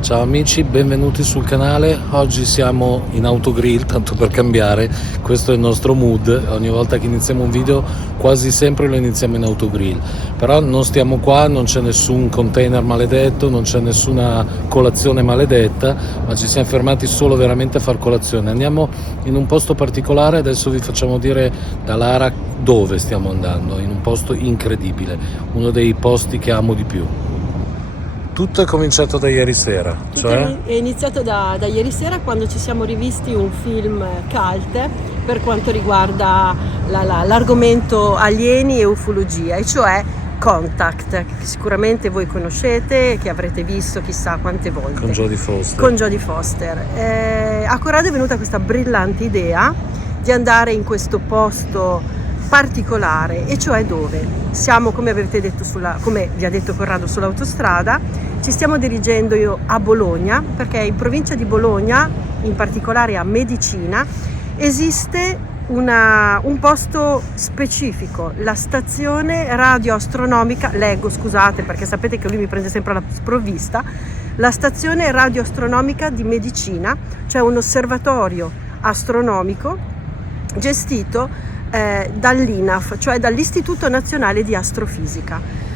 Ciao amici, benvenuti sul canale. Oggi siamo in autogrill, tanto per cambiare, questo è il nostro mood. Ogni volta che iniziamo un video quasi sempre lo iniziamo in autogrill. Però non stiamo qua, non c'è nessun container maledetto, non c'è nessuna colazione maledetta, ma ci siamo fermati solo veramente a far colazione. Andiamo in un posto particolare, adesso vi facciamo dire da Lara dove stiamo andando, in un posto incredibile, uno dei posti che amo di più. Tutto è cominciato da ieri sera, cioè È iniziato da ieri sera, quando ci siamo rivisti un film cult per quanto riguarda l'argomento alieni e ufologia, e cioè Contact, che sicuramente voi conoscete, che avrete visto chissà quante volte. con Jodie Foster. Con Jodie Foster. A Corrado è venuta questa brillante idea di andare in questo posto particolare, e cioè dove? Siamo, come avete detto, come vi ha detto Corrado, sull'autostrada. Ci stiamo dirigendo a Bologna, perché in provincia di Bologna, in particolare a Medicina, esiste un posto specifico, la stazione radioastronomica, scusate perché sapete che lui mi prende sempre alla sprovvista, la stazione radioastronomica di Medicina, cioè un osservatorio astronomico gestito dall'INAF, cioè dall'Istituto Nazionale di Astrofisica.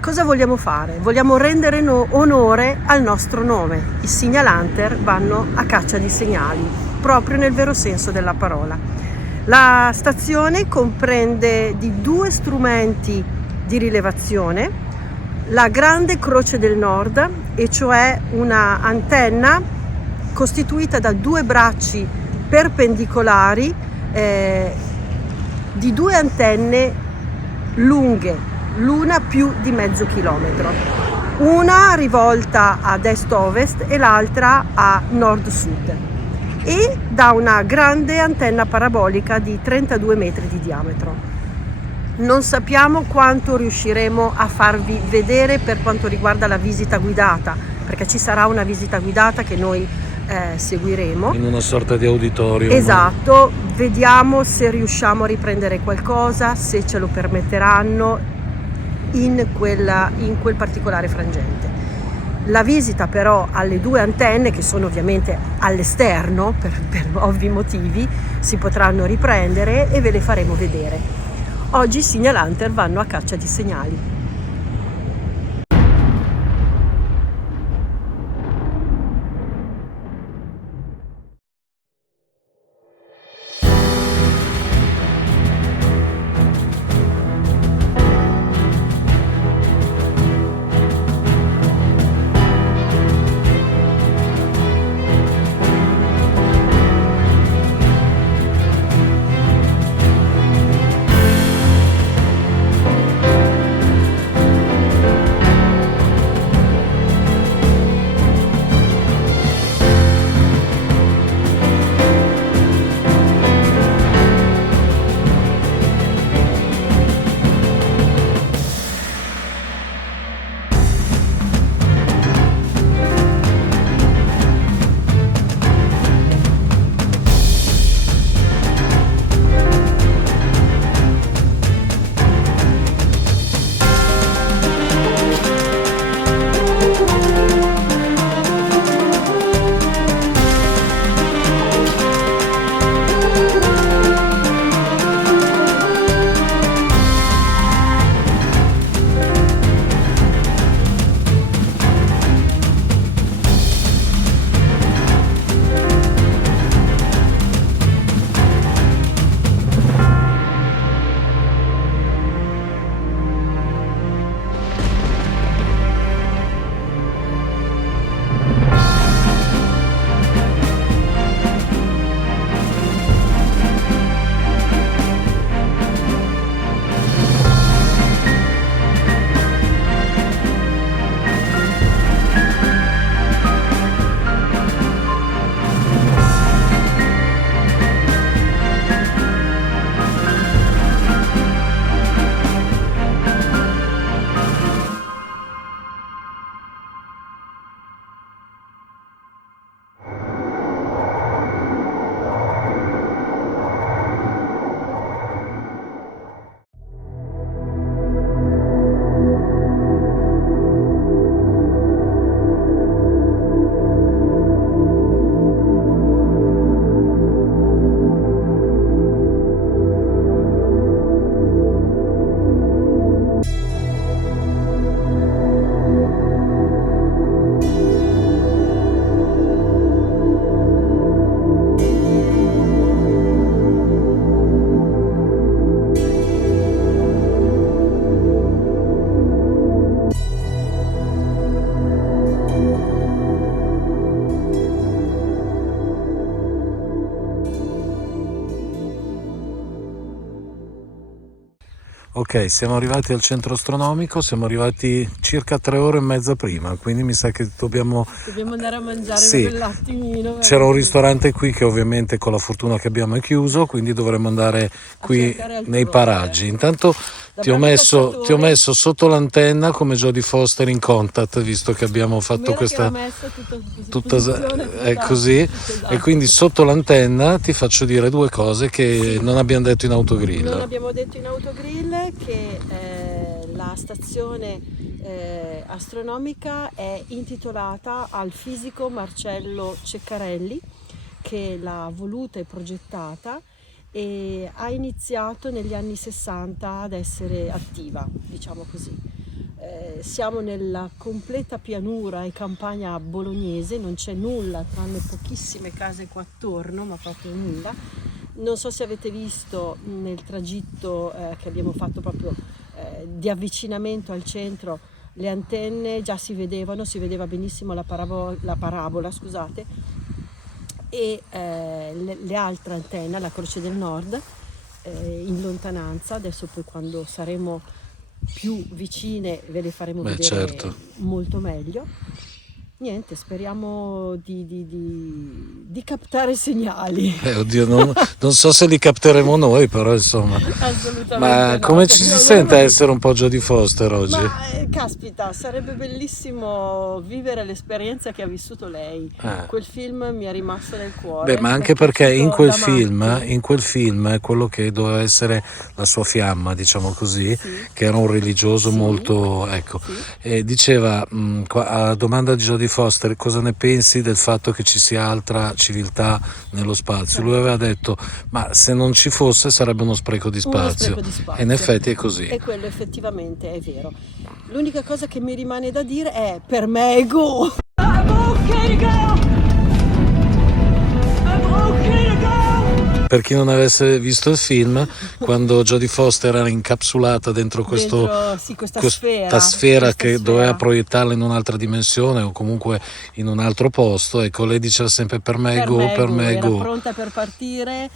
Cosa vogliamo fare? Vogliamo rendere onore al nostro nome. I Signal Hunter vanno a caccia di segnali, proprio nel vero senso della parola. La stazione comprende di 2 strumenti di rilevazione: la Grande Croce del Nord, e cioè una antenna costituita da 2 bracci perpendicolari di 2 antenne lunghe, l'una più di mezzo chilometro, una rivolta ad est-ovest e l'altra a nord-sud, e da una grande antenna parabolica di 32 metri di diametro. Non sappiamo quanto riusciremo a farvi vedere per quanto riguarda la visita guidata, perché ci sarà una visita guidata che noi seguiremo in una sorta di auditorio. Esatto, vediamo se riusciamo a riprendere qualcosa, se ce lo permetteranno in quel particolare frangente. La visita però alle 2 antenne, che sono ovviamente all'esterno per ovvi motivi, si potranno riprendere e ve le faremo vedere. Oggi i Signal Hunter vanno a caccia di segnali. Ok, siamo arrivati al centro astronomico, siamo arrivati circa 3 ore e mezza prima, quindi mi sa che dobbiamo andare a mangiare Sì. quell'attimino. C'era un ristorante qui che ovviamente con la fortuna che abbiamo è chiuso, quindi dovremmo andare qui cercare altrove. nei paraggi. Intanto Da ti ho bravi messo cacciatori. sotto l'antenna come Jodie Foster in Contact, visto che abbiamo fatto questa tutta è così, esatto. e quindi sotto l'antenna ti faccio dire due cose che non abbiamo detto in autogrill. Non abbiamo detto in autogrill che la stazione astronomica è intitolata al fisico Marcello Ceccarelli, che l'ha voluta e progettata e ha iniziato negli anni 60 ad essere attiva, diciamo così. Siamo nella completa pianura e campagna bolognese, non c'è nulla tranne pochissime case qua attorno, ma proprio nulla. Non so se avete visto nel tragitto che abbiamo fatto proprio di avvicinamento al centro, le antenne già si vedeva benissimo la parabola, scusate, e le altre antenne, la Croce del Nord, in lontananza. Adesso poi quando saremo più vicine ve le faremo vedere certo. molto meglio. Niente, speriamo di captare segnali. Oddio, non so se li capteremo noi, però insomma. Assolutamente Ma no. come ci si sente a essere un po' Jodie Foster oggi? Ma caspita, sarebbe bellissimo vivere l'esperienza che ha vissuto lei. Quel film mi è rimasto nel cuore. Beh, ma anche perché in quel film quello che doveva essere la sua fiamma, diciamo così, Sì. che era un religioso Sì. molto, ecco, Sì. diceva a domanda di Jodie Foster cosa ne pensi del fatto che ci sia altra civiltà nello spazio. Lui aveva detto, ma se non ci fosse sarebbe uno spreco di spazio. E in effetti è così. E quello effettivamente è vero. L'unica cosa che mi rimane da dire è, per me è go! Per chi non avesse visto il film, quando Jodie Foster era incapsulata dentro questa sfera che doveva proiettarla in un'altra dimensione o comunque in un altro posto, ecco, lei diceva sempre per me è go, per me è go. Era pronta per partire,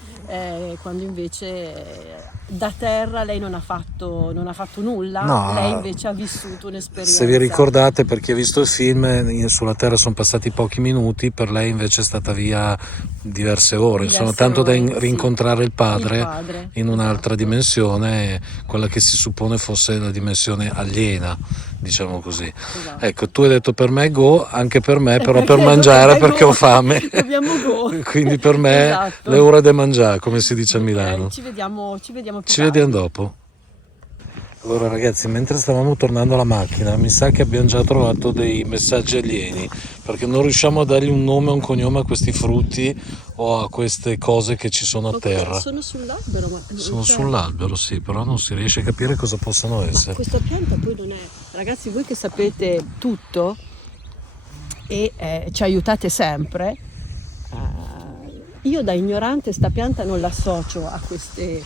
quando invece da terra lei non ha fatto nulla, No, lei invece ha vissuto un'esperienza. Se vi ricordate, per chi ha visto il film, sulla Terra sono passati pochi minuti, per lei invece è stata via diverse ore, tanto da rincontrare il padre in un'altra dimensione, quella che si suppone fosse la dimensione aliena, diciamo così. Esatto. Ecco, tu hai detto per me go, anche per me, però per mangiare perché ho fame. Dobbiamo go. Quindi per me le ore de mangiare, come si dice a Milano. Ci vediamo Ci vediamo dopo. Allora ragazzi, mentre stavamo tornando alla macchina, mi sa che abbiamo già trovato dei messaggi alieni, perché non riusciamo a dargli un nome o un cognome a questi frutti o a queste cose che ci sono a terra. Sono sull'albero, ma sono sull'albero, sì, però non si riesce a capire cosa possano essere. Ma questa pianta poi non è... Ragazzi, voi che sapete tutto e ci aiutate sempre, io da ignorante sta pianta non l'associo a questi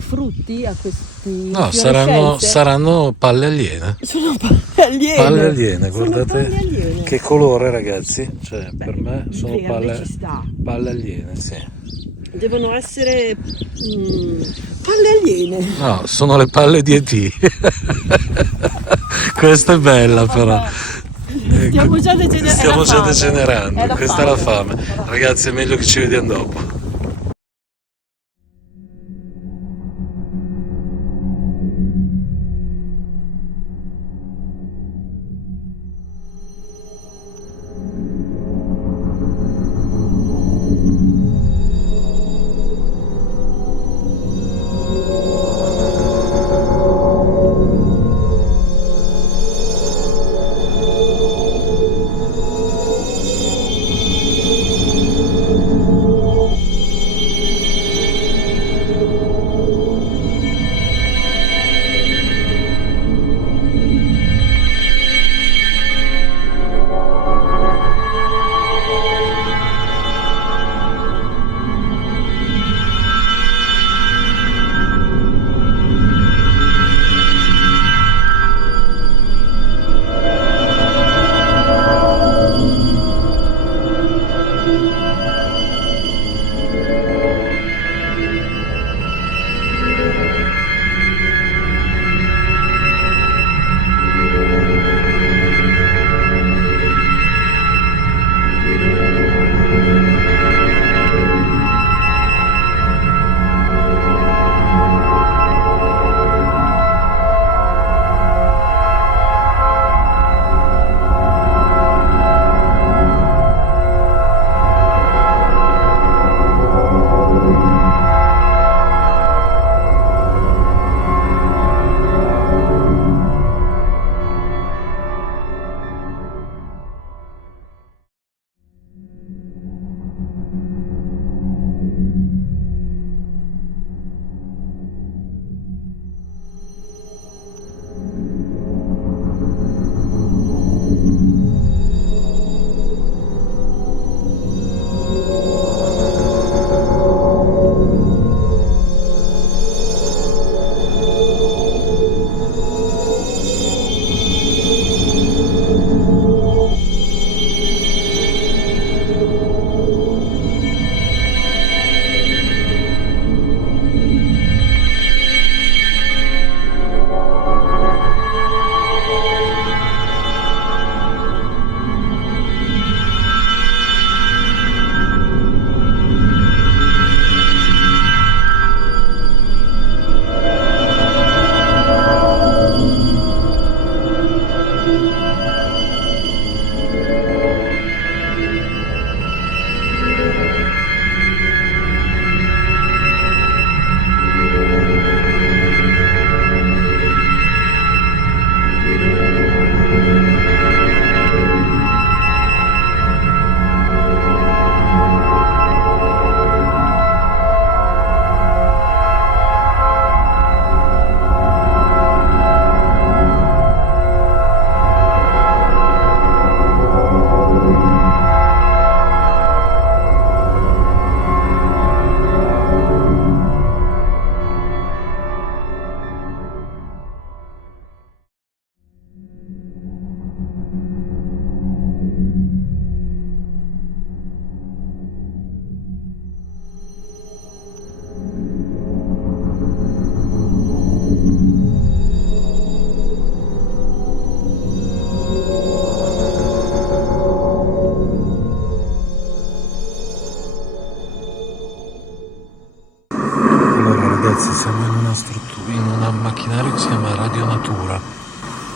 frutti, a questi no, saranno palle aliene. Sono palle aliene. Palle aliene, guardate palle aliene. Che colore, ragazzi. Cioè, per me sono palle aliene, sì. Devono essere palle aliene. No, sono le palle di E.T. Questa è bella però. Stiamo già degenerando. Questa è la fame. Ragazzi, è meglio che ci vediamo dopo.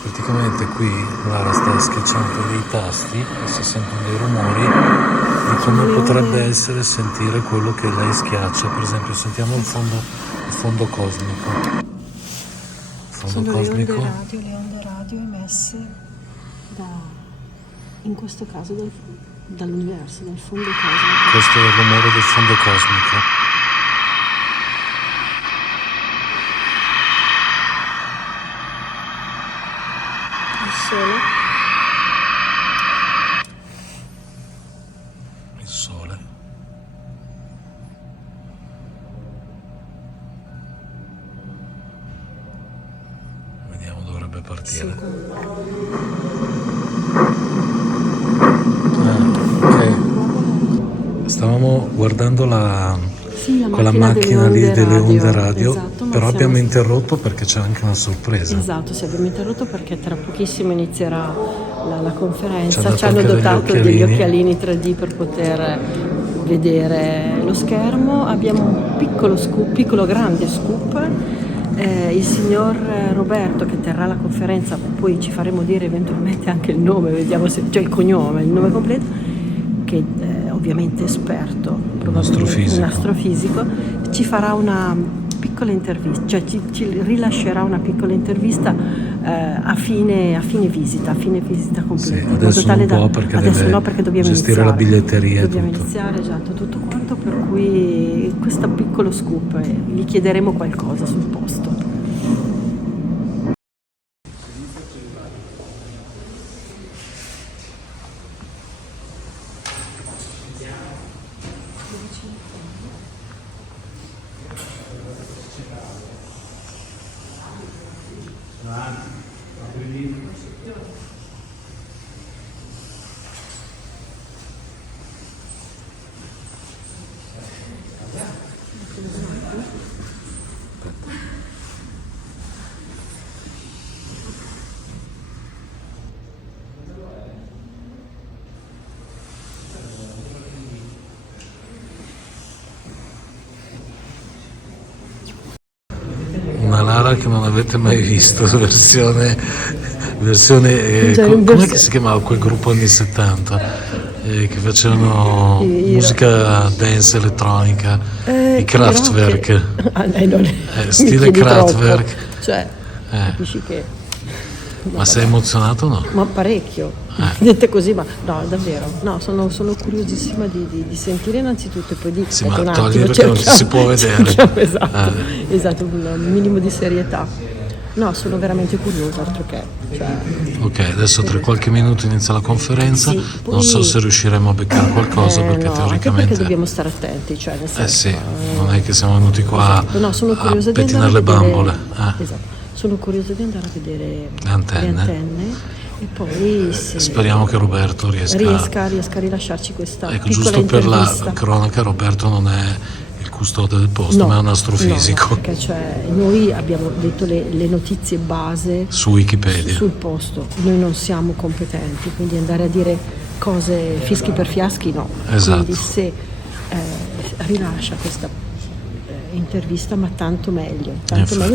Praticamente qui Lara sta schiacciando dei tasti e si sentono dei rumori di come potrebbe essere sentire quello che lei schiaccia. Per esempio sentiamo il fondo cosmico. Sono le onde radio emesse in questo caso dall'universo, dal fondo cosmico. Questo è il rumore del fondo cosmico. Il sole. Vediamo, dovrebbe partire. Ok. Stavamo guardando quella macchina lì delle onde radio, esatto, però abbiamo interrotto perché c'è anche una sorpresa. Esatto, sì, abbiamo interrotto perché tra pochissimo inizierà la conferenza. Ci Ci hanno hanno dotato degli degli occhialini. occhialini 3D per poter vedere lo schermo. Abbiamo un piccolo grande scoop. Il signor Roberto, che terrà la conferenza, poi ci faremo dire eventualmente anche il nome, vediamo se c'è il cognome, il nome completo, che ovviamente è esperto, probabilmente un astrofisico, ci farà una piccola intervista, cioè ci rilascerà una piccola intervista a fine visita completa. Sì, adesso non può perché deve no, perché dobbiamo gestire la biglietteria e dobbiamo tutto. iniziare, esatto, tutto quanto, per cui questo piccolo scoop, gli chiederemo qualcosa sul posto. Una Lara che non avete mai visto, versione Cioè, com'è che si chiamava quel gruppo anni 70 che facevano musica dance elettronica, i Kraftwerk, stile Kraftwerk. Cioè, capisci che... Ma sei emozionato o no? Ma parecchio, dette così, ma no, davvero, no, sono curiosissima di sentire innanzitutto e poi di... Sì, ma un togli attimo, perché non ci si può vedere. Esatto, un minimo di serietà. No, sono veramente curiosa, altro che... Cioè, Ok, adesso tra qualche minuto inizia la conferenza, sì, poi, non so se riusciremo a beccare qualcosa perché no, teoricamente... anche perché dobbiamo stare attenti, cioè nel senso... sì, non è che siamo venuti qua esatto, no, sono a curiosa di pettinare le andare a vedere, bambole. esatto, sono curiosa di andare a vedere Le antenne. E poi Speriamo che Roberto riesca a rilasciarci questa Ecco, piccola giusto per intervista. la cronaca, Roberto non è il custode del posto, ma è un astrofisico. No, perché cioè, noi abbiamo detto le notizie base Su Wikipedia. sul posto, noi non siamo competenti, quindi andare a dire cose fischi per fiaschi no. Esatto. Quindi se rilascia questa intervista, ma tanto meglio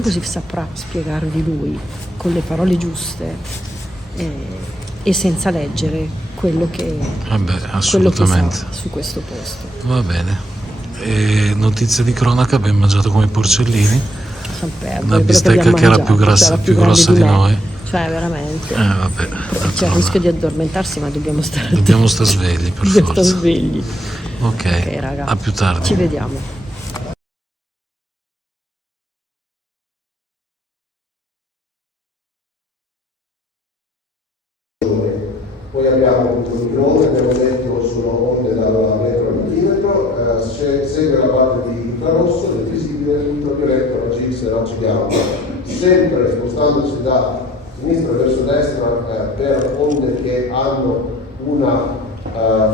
così saprà spiegarvi lui con le parole giuste e senza leggere quello che assolutamente. sa su questo posto. Va bene. E notizie di cronaca, abbiamo mangiato come i porcellini, una bistecca che era più grossa di noi. Cioè veramente. Vabbè, C'è il rischio di addormentarsi, ma dobbiamo stare svegli per dobbiamo forza. stare svegli. Ok, raga, a più tardi. ci vediamo. Poi abbiamo appunto il microonde, abbiamo detto sono onde dal metro al millimetro, segue la parte di infrarosso, del visibile, ultravioletto, la X e la gamma, sempre spostandosi da sinistra verso destra per onde che hanno una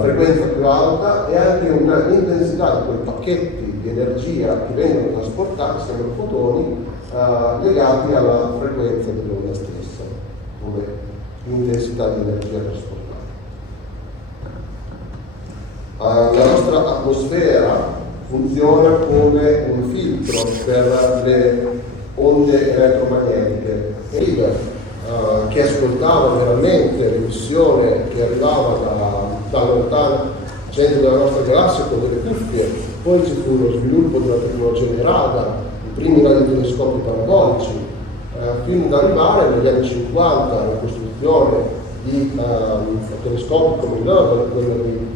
frequenza più alta e anche una intensità di quei pacchetti di energia che vengono trasportati, siano fotoni, legati alla frequenza dell'onda stessa, come intensità di energia trasportata. La nostra atmosfera funziona come un filtro per le onde elettromagnetiche che che ascoltava veramente l'emissione che arrivava da lontano centro della nostra galassia con delle cuffie. Poi ci fu lo sviluppo della tecnologia di radar, i primi radiotelescopi parabolici, fino ad arrivare negli anni 50 alla costruzione di telescopi come il Hubble, quello di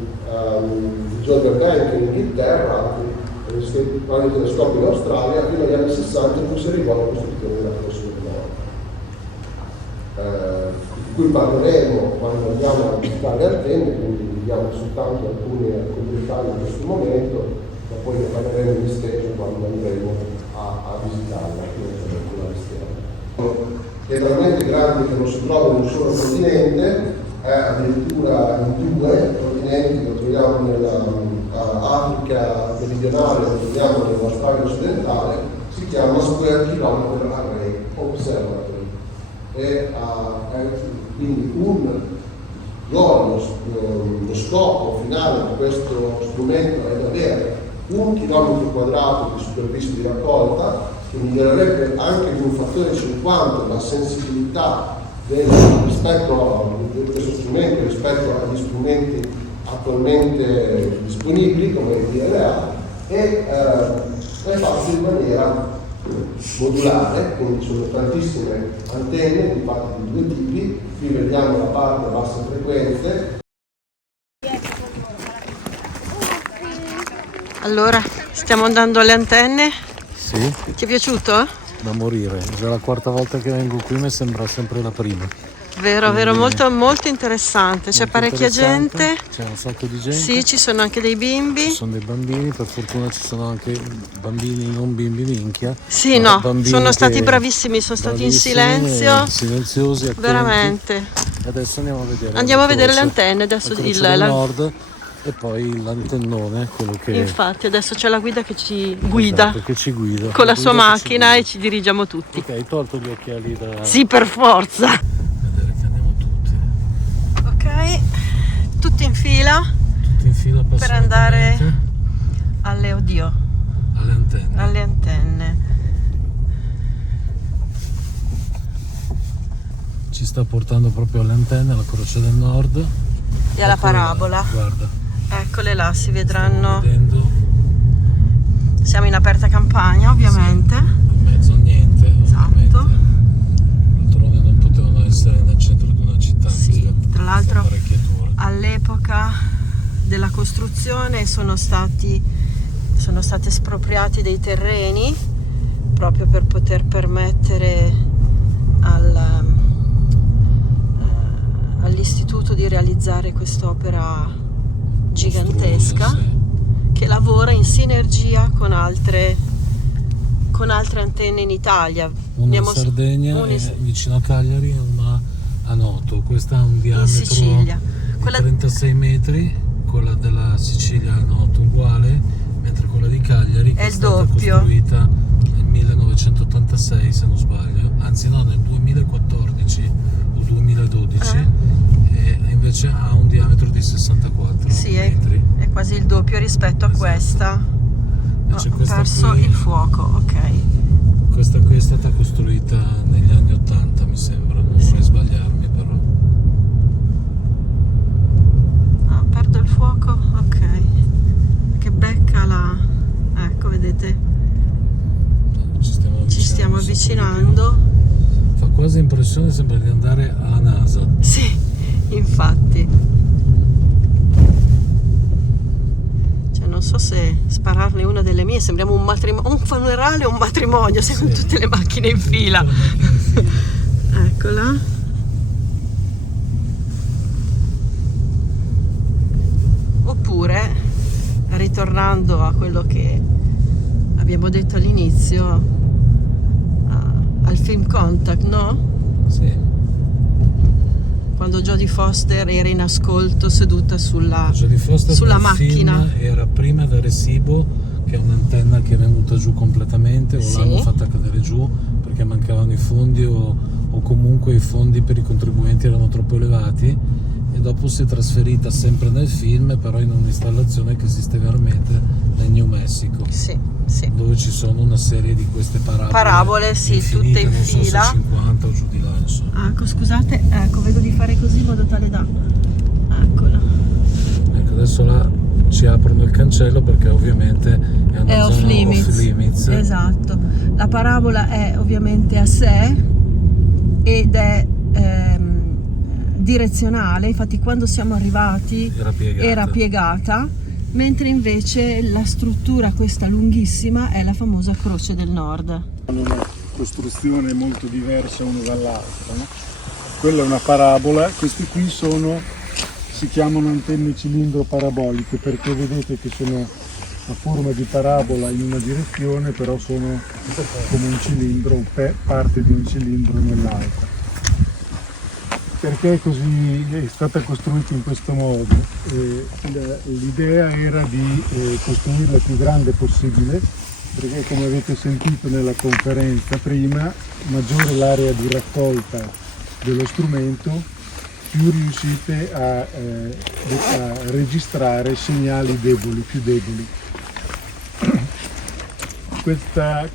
John Bank in Inghilterra, radiotelescopi in Australia, fino agli anni 60 in cui si arrivò alla costruzione della Prossima di cui parleremo quando andiamo a visitare le antenne, quindi vediamo soltanto alcuni dettagli in questo momento, ma poi ne parleremo in stage quando andremo a visitarla, che è talmente grande che non si trova in un solo continente, addirittura in 2 continenti, lo troviamo nell'Africa meridionale, lo troviamo nell'Australia occidentale, si chiama Square Kilometer Array Observatory. È quindi lo scopo finale di questo strumento è di avere 1 chilometro quadrato di superficie di raccolta, che migliorerebbe anche di un fattore 50 la sensibilità rispetto di questo strumento rispetto agli strumenti attualmente disponibili come il DLA, e è fatto in maniera modulare, quindi sono tantissime antenne di 2 tipi. Qui vediamo la parte a basse frequenze. Allora, stiamo andando alle antenne. Sì, Ti è piaciuto? da morire. È già la 4ª volta che vengo qui, mi sembra sempre la prima. Vero, molto, molto interessante. C'è Molto parecchia interessante, gente. c'è un sacco di gente. Sì, ci sono anche dei bimbi. Ci sono dei bambini, per fortuna ci sono anche bambini, non bimbi minchia. Sì, ma no, bambini sono stati che- bravissimi, sono stati in bravissimi, silenzio. silenziosi, attenti. Veramente. Adesso andiamo a vedere. Andiamo a vedere le croce- antenne, adesso la croce il- del la- nord e poi l'antennone, quello che Infatti, adesso c'è la guida che ci guida esatto, che ci guida. con la sua guida che ci macchina guida. e ci dirigiamo tutti. Ok, hai tolto gli occhiali da Sì, per forza. vedere che andiamo tutti Ok, tutti in fila in fila per andare passatamente alle alle antenne. antenne. Ci sta portando proprio alle antenne, alla Croce del Nord. E alla Eccole là, parabola. guarda, Eccole là, si stiamo vedranno. vedendo Siamo in aperta campagna, ovviamente. in mezzo a niente, Esatto. ovviamente. D'altronde non potevano essere nel centro di una città. Sì, questa tra l'altro apparecchiatura. all'epoca della costruzione sono stati espropriati dei terreni proprio per poter permettere all'istituto di realizzare quest'opera gigantesca Sì. che lavora in sinergia con altre antenne in Italia. Una in Sardegna, una in- vicino a Cagliari, e una a Noto. Questa ha un diametro Sicilia. di Quella- 36 metri, quella della Sicilia a Noto uguale, mentre quella di Cagliari, che È è il stata doppio. costruita nel 1986 se non sbaglio, anzi no, nel 2014 o 2012, e invece ha un diametro di 64 Sì, metri. è quasi il doppio rispetto a Esatto. questa. Invece Ho questa perso qui- il fuoco, ok. Questa qui è stata costruita negli anni 80, mi sembra, non vorrei sbagliarmi però. Ah, perdo il fuoco, ok. Che becca la... Ecco, vedete, ci stiamo avvicinando. Fa quasi impressione, sembra di andare alla NASA. Sì, infatti. Cioè, non so se spararne una delle mie, sembriamo un funerale o un matrimonio, siamo Sì. tutte le macchine in fila. Eccola. Oppure, ritornando a quello che abbiamo detto all'inizio, al film Contact, no? Sì. Quando Jodie Foster era in ascolto seduta sulla Jodie Foster sulla nel macchina. film era prima da Arecibo, che è un'antenna che è venuta giù completamente, o Sì. l'hanno fatta cadere giù perché mancavano i fondi o comunque i fondi per i contribuenti erano troppo elevati, e dopo si è trasferita sempre nel film, però in un'installazione che esiste veramente nel New Mexico, Sì, sì. dove ci sono una serie di queste parabole Parabole, sì, infinite, tutte in non so se fila. 50 o giù di là. Ecco, scusate, ecco, vedo di fare così in modo tale da... Eccola. Ecco, adesso là ci aprono il cancello perché ovviamente è una È zona off limits. off limits. Esatto. La parabola è ovviamente a sé ed è direzionale, infatti quando siamo arrivati era piegata, mentre invece la struttura, questa lunghissima, è la famosa Croce del Nord. Una costruzione molto diversa uno dall'altro, no? Quella è una parabola, questi qui si chiamano antenne cilindro paraboliche perché vedete che sono a forma di parabola in una direzione, però sono come un cilindro, parte di un cilindro nell'altra. Perché così è stata costruita in questo modo? L'idea era di costruirla il più grande possibile, perché come avete sentito nella conferenza prima, maggiore l'area di raccolta dello strumento, più riuscite a registrare segnali più deboli. Questa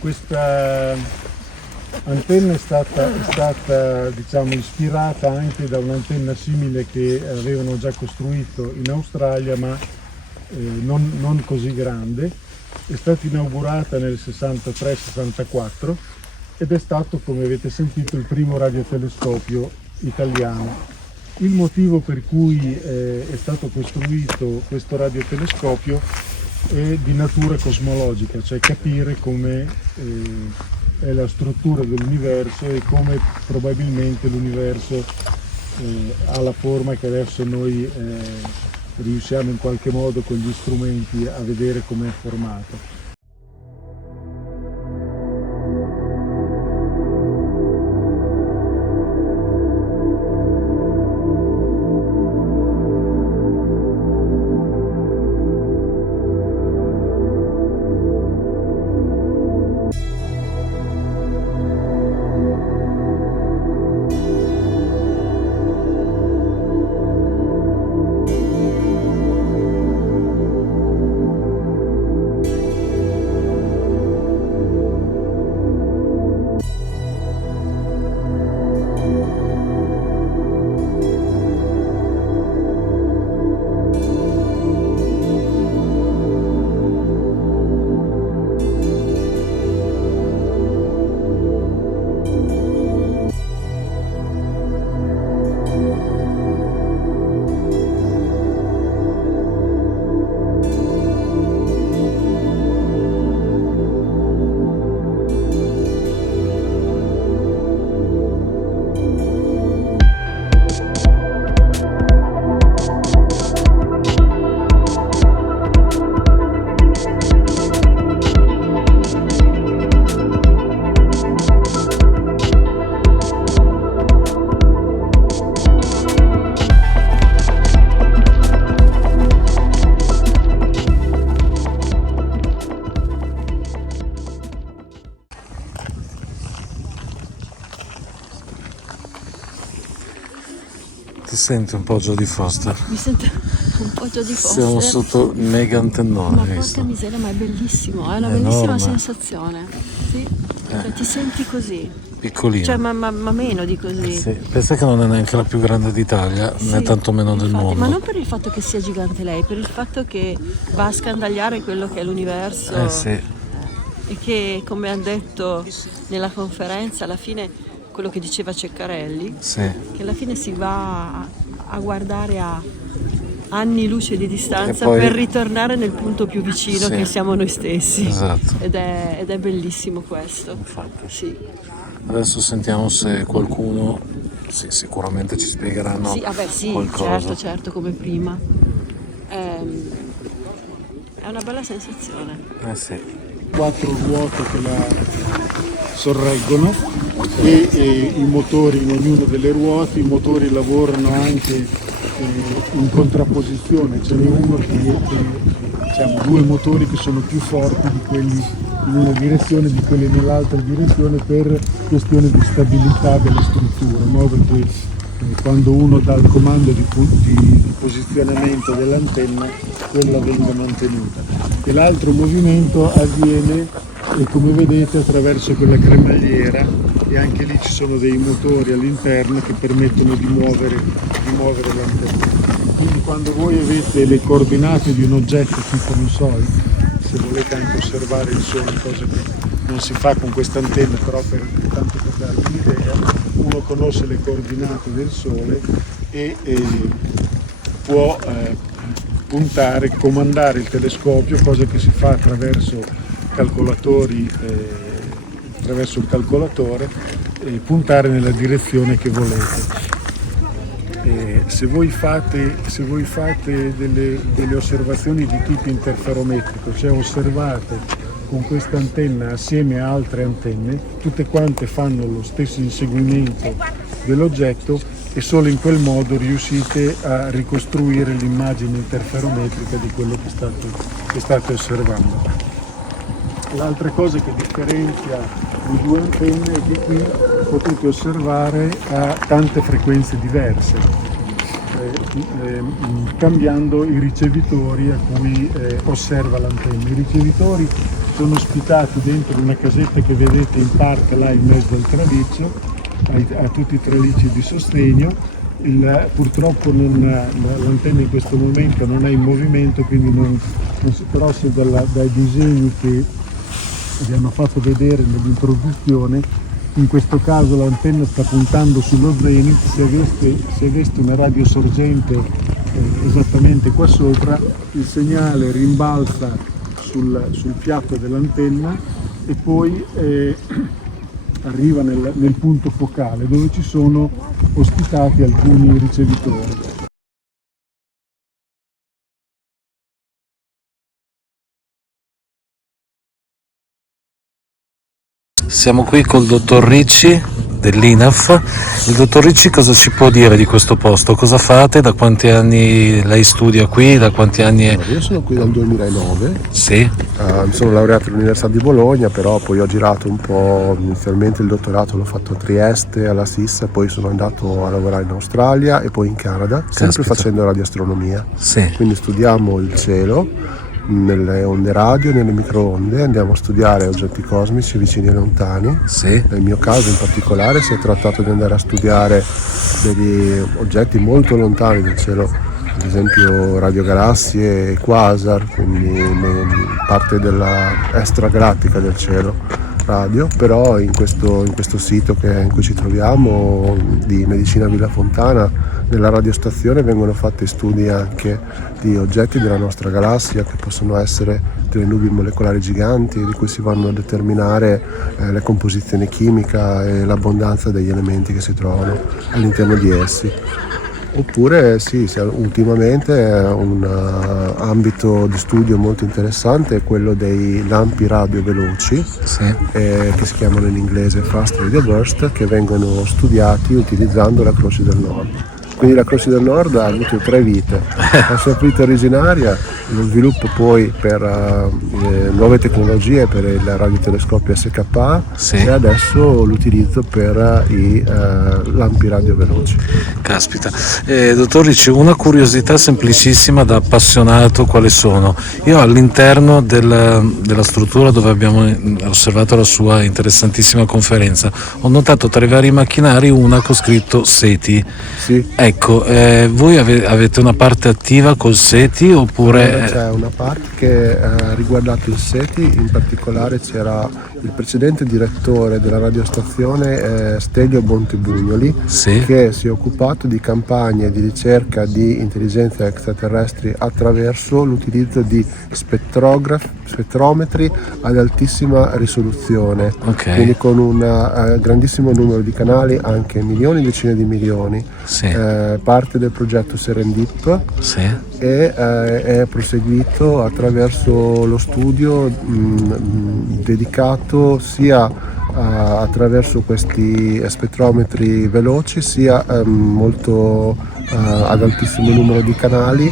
antenna è stata diciamo, ispirata anche da un'antenna simile che avevano già costruito in Australia, ma non così grande. È stata inaugurata nel 63-64 ed è stato, come avete sentito, il primo radiotelescopio italiano. Il motivo per cui è stato costruito questo radiotelescopio è di natura cosmologica, cioè capire come è la struttura dell'universo e come probabilmente l'universo ha la forma che adesso noi riusciamo in qualche modo con gli strumenti a vedere come è formato. Ti senti un po' Jodie Foster? Mi sento un po' Jodie Foster. Siamo sotto il mega antennone, Ma hai visto? porca miseria, ma è bellissimo, è una È bellissima enorme. sensazione. Sì? Cioè, ti senti così, Piccolino. cioè ma meno di così. Sì. Pensa che non è neanche la più grande d'Italia, né Sì, tantomeno del infatti, mondo. ma non per il fatto che sia gigante lei, per il fatto che va a scandagliare quello che è l'universo Sì. e che, come hanno detto nella conferenza, alla fine quello che diceva Ceccarelli, Sì. che alla fine si va a guardare a anni luce di distanza E poi- per ritornare nel punto più vicino, Sì. che siamo noi stessi. Esatto. Ed è bellissimo questo. Infatti. Sì. Adesso sentiamo se qualcuno, sì, sicuramente ci spiegheranno Sì, vabbè, sì, qualcosa. certo, come prima. È una bella sensazione. Sì. 4 ruote che la sorreggono e i motori in ognuna delle ruote, i motori lavorano anche in contrapposizione, ce n'è uno diciamo, 2 motori che sono più forti di quelli in una direzione di quelli nell'altra direzione per questione di stabilità delle strutture, in modo che quando uno dà il comando di posizionamento dell'antenna, quella venga mantenuta. E l'altro movimento avviene, come vedete, attraverso quella cremagliera e anche lì ci sono dei motori all'interno che permettono di muovere l'antenna. Quindi quando voi avete le coordinate di un oggetto, tipo non so, se volete anche osservare il sole, cosa che non si fa con questa antenna, però tanto per darvi un'idea, uno conosce le coordinate del sole e può puntare, comandare il telescopio, cosa che si fa attraverso calcolatori, attraverso il calcolatore, e puntare nella direzione che volete. Se voi fate delle osservazioni di tipo interferometrico, cioè osservate con questa antenna assieme a altre antenne, tutte quante fanno lo stesso inseguimento dell'oggetto e solo in quel modo riuscite a ricostruire l'immagine interferometrica di quello che state osservando. L'altra cosa che differenzia le due antenne è che qui potete osservare a tante frequenze diverse, cambiando i ricevitori a cui osserva l'antenna. I ricevitori sono ospitati dentro una casetta che vedete in parte là in mezzo al traliccio, a tutti i tralicci di sostegno. Purtroppo l'antenna in questo momento non è in movimento, quindi non si, però se dai disegni che vi hanno fatto vedere nell'introduzione, in questo caso l'antenna sta puntando sullo zenith. Se aveste una radiosorgente esattamente qua sopra, il segnale rimbalza sul piatto dell'antenna e poi arriva nel punto focale dove ci sono ospitati alcuni ricevitori. Siamo qui col dottor Ricci dell'INAF. Il dottor Ricci cosa ci può dire di questo posto? Cosa fate? Da quanti anni lei studia qui? Da quanti anni è? Io sono qui dal 2009. Sì. Mi sono laureato all'Università di Bologna, però poi ho girato un po'. Inizialmente il dottorato l'ho fatto a Trieste, alla SIS, poi sono andato a lavorare in Australia e poi in Canada, sempre facendo radioastronomia. Sì. Quindi studiamo il cielo nelle onde radio, nelle microonde, andiamo a studiare oggetti cosmici vicini e lontani. Sì. Nel mio caso in particolare si è trattato di andare a studiare degli oggetti molto lontani nel cielo, ad esempio radiogalassie e quasar, quindi parte della extragalattica del cielo radio. Però in questo sito in cui ci troviamo, di Medicina Villa Fontana, nella radiostazione vengono fatti studi anche di oggetti della nostra galassia, che possono essere delle nubi molecolari giganti di cui si vanno a determinare la composizione chimica e l'abbondanza degli elementi che si trovano all'interno di essi. Oppure sì, ultimamente un ambito di studio molto interessante è quello dei lampi radio veloci, Sì. che si chiamano in inglese Fast Radio Burst, che vengono studiati utilizzando la Croce del Nord. Quindi la Croce del Nord ha avuto 3 vite: la sua vita originaria, lo sviluppo poi per nuove tecnologie, per il radiotelescopio SKA, Sì. e adesso l'utilizzo per i lampi radio veloci. Caspita. Dottor Ricci, una curiosità semplicissima da appassionato: quali sono? Io all'interno della struttura dove abbiamo osservato la sua interessantissima conferenza ho notato tra i vari macchinari una con scritto SETI. Sì. Ecco, voi avete una parte attiva col SETI oppure... C'è una parte che ha riguardato il SETI, in particolare c'era il precedente direttore della radiostazione Stelio Bontebugnoli, Sì. che si è occupato di campagne di ricerca di intelligenze extraterrestri attraverso l'utilizzo di spettrometri ad altissima risoluzione, Ok. quindi con un grandissimo numero di canali, anche milioni, decine di milioni. Sì. Parte del progetto Serendip, Sì. e è proseguito attraverso lo studio dedicato sia attraverso questi spettrometri veloci, sia molto ad altissimo numero di canali,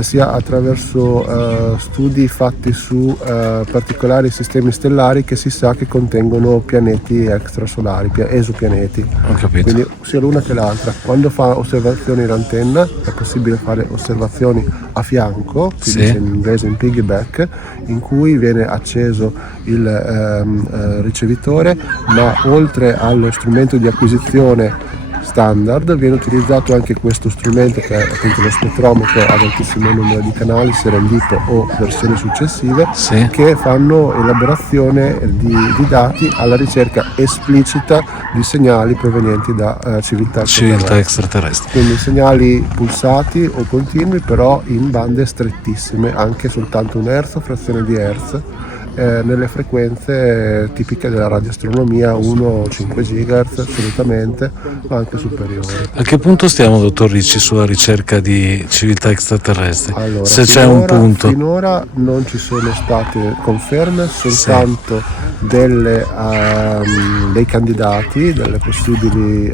sia attraverso studi fatti su particolari sistemi stellari che si sa che contengono pianeti extrasolari, esopianeti. Ho capito. Quindi sia l'una che l'altra. Quando fa osservazioni l'antenna è possibile fare osservazioni a fianco, si Sì. dice in inglese in piggyback, in cui viene acceso il ricevitore, ma oltre allo strumento di acquisizione standard viene utilizzato anche questo strumento che è appunto lo spettrometro ad altissimo numero di canali, serendippo o versioni successive, Sì. che fanno elaborazione di dati alla ricerca esplicita di segnali provenienti da civiltà Civiltà extraterrestri. extraterrestri. Quindi segnali pulsati o continui, però in bande strettissime, anche soltanto 1 Hz, frazione di Hertz, nelle frequenze tipiche della radioastronomia, 1-5 GHz solitamente, ma anche superiori. A che punto stiamo, dottor Ricci, sulla ricerca di civiltà extraterrestri? Allora, Se c'è un punto. Finora non ci sono state conferme, soltanto dei candidati, delle possibili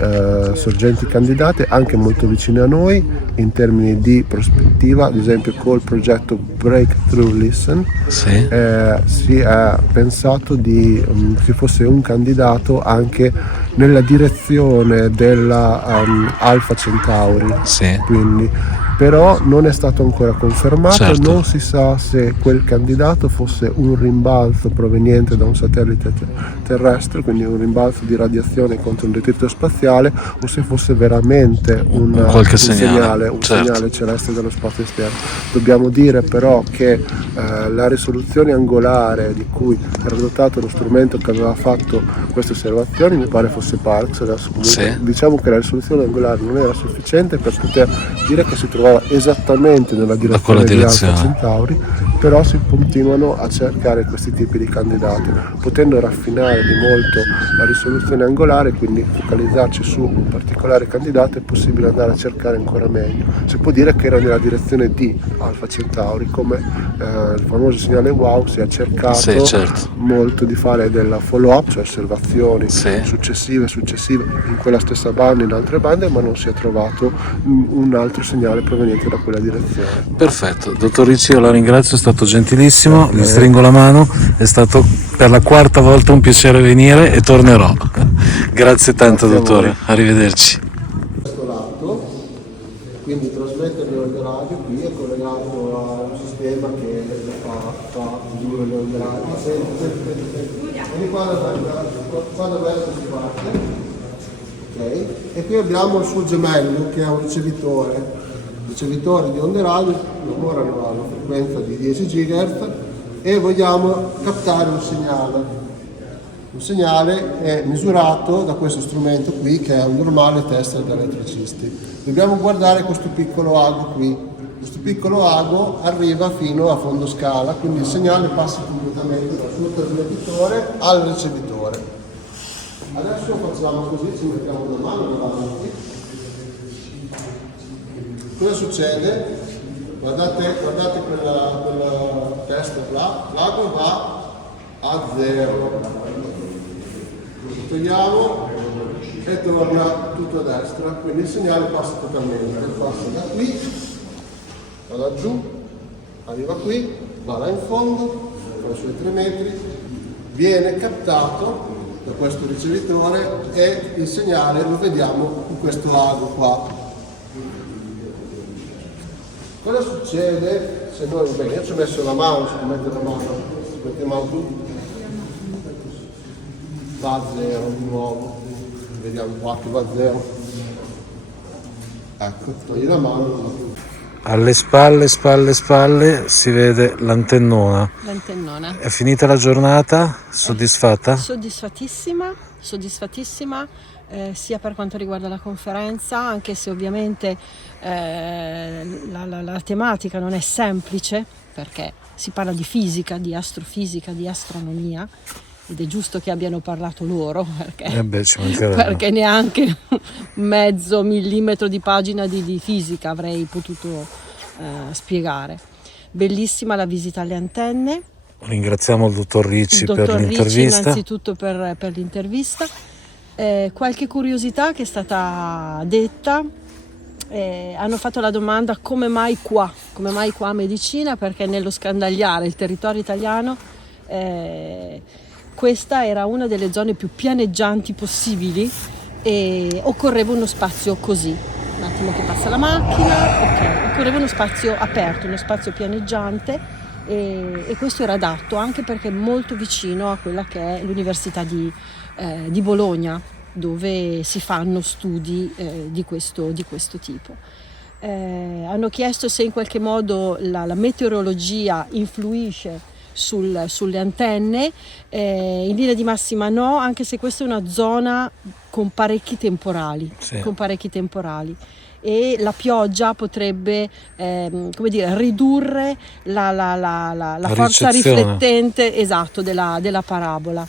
sorgenti candidate, anche molto vicine a noi in termini di prospettiva, ad esempio col progetto Breakthrough Listen. Sì. Si è pensato di ci fosse un candidato anche nella direzione della Alpha Centauri, Sì. quindi però non è stato ancora confermato, Certo. non si sa se quel candidato fosse un rimbalzo proveniente da un satellite terrestre, quindi un rimbalzo di radiazione contro un detrito spaziale, o se fosse veramente Qualche segnale, un certo. segnale celeste dallo spazio esterno. Dobbiamo dire però che la risoluzione angolare di cui era dotato lo strumento che aveva fatto queste osservazioni, mi pare fosse Parkes, adesso comunque Sì. diciamo che la risoluzione angolare non era sufficiente per poter dire che si trovava esattamente nella direzione di Alpha Centauri, però si continuano a cercare questi tipi di candidati, potendo raffinare di molto la risoluzione angolare, quindi focalizzarci su un particolare candidato è possibile andare a cercare ancora meglio. Si può dire che era nella direzione di Alpha Centauri, come il famoso segnale WOW si è cercato Sì, certo. molto di fare della follow up, cioè osservazioni Sì. successive in quella stessa banda, in altre bande, ma non si è trovato un altro segnale proveniente da quella direzione. Perfetto, dottor Ricci, io la ringrazio, è stato gentilissimo, gli stringo la mano, è stato per la 4ª volta un piacere venire e tornerò. Grazie tanto, Grazie a dottore, voi. arrivederci. Questo lato, quindi trasmette le onde radio qui, è collegato a un sistema che fa giuro le onde radio. Vieni qua da verso si parte. Ok? E qui abbiamo il suo gemello che è un ricevitore di onde radio, lavorano alla frequenza di 10 GHz e vogliamo captare un segnale. Un segnale è misurato da questo strumento qui, che è un normale tester da elettricisti. Dobbiamo guardare questo piccolo ago qui. Questo piccolo ago arriva fino a fondo scala, quindi il segnale passa completamente dal suo trasmettitore al ricevitore. Adesso facciamo così, ci mettiamo una mano davanti. Cosa succede? Guardate quella testa là, l'ago va a 0. Lo togliamo e torna tutto a destra, quindi il segnale passa totalmente, passa da qui, va laggiù, arriva qui, va là in fondo, fa i suoi 3 metri, viene captato da questo ricevitore e il segnale lo vediamo in questo ago qua. Cosa succede se noi, bene, io ci ho messo la mano, si mette la mano giù, va a 0 di nuovo, vediamo qua che va a 0, ecco, togli la mano. Alle spalle si vede l'antennona. L'antennona. È finita la giornata? Soddisfatta? Soddisfattissima, sia per quanto riguarda la conferenza, anche se ovviamente la tematica non è semplice, perché si parla di fisica, di astrofisica, di astronomia, ed è giusto che abbiano parlato loro, perché, Ci mancherebbe. perché neanche mezzo millimetro di pagina di fisica avrei potuto spiegare. Bellissima la visita alle antenne. Ringraziamo il dottor Ricci Il per dottor Ricci l'intervista. innanzitutto per l'intervista. Qualche curiosità che è stata detta, hanno fatto la domanda come mai qua? Come mai qua a Medicina? Perché nello scandagliare il territorio italiano questa era una delle zone più pianeggianti possibili e occorreva uno spazio così. Un attimo che passa la macchina, ok, occorreva uno spazio aperto, uno spazio pianeggiante e questo era adatto anche perché è molto vicino a quella che è l'Università di Bologna, dove si fanno studi di questo tipo. Hanno chiesto se in qualche modo la meteorologia influisce sulle antenne, in linea di massima no, anche se questa è una zona con parecchi temporali, e la pioggia potrebbe come dire, ridurre la forza riflettente, esatto, della parabola.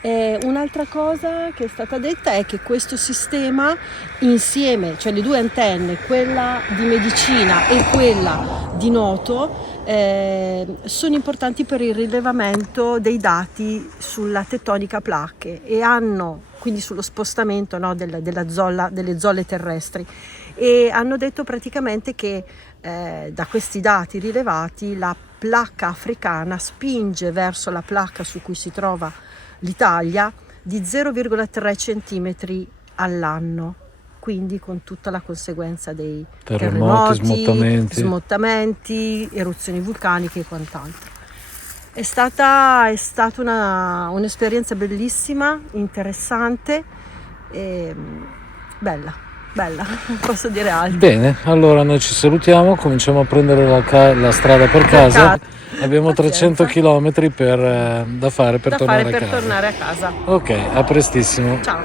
Un'altra cosa che è stata detta è che questo sistema insieme, cioè le due antenne, quella di Medicina e quella di Noto, sono importanti per il rilevamento dei dati sulla tettonica a placche e hanno quindi sullo spostamento, no, delle zolle terrestri, e hanno detto praticamente che da questi dati rilevati la placca africana spinge verso la placca su cui si trova l'Italia di 0,3 centimetri all'anno, quindi con tutta la conseguenza dei terremoti, smottamenti, eruzioni vulcaniche e quant'altro. È stata un'esperienza bellissima, interessante e bella, non posso dire altro. Bene, allora noi ci salutiamo, cominciamo a prendere la strada per casa. Abbiamo 300 km da fare per tornare a casa. tornare a casa. Ok, a prestissimo. Ciao.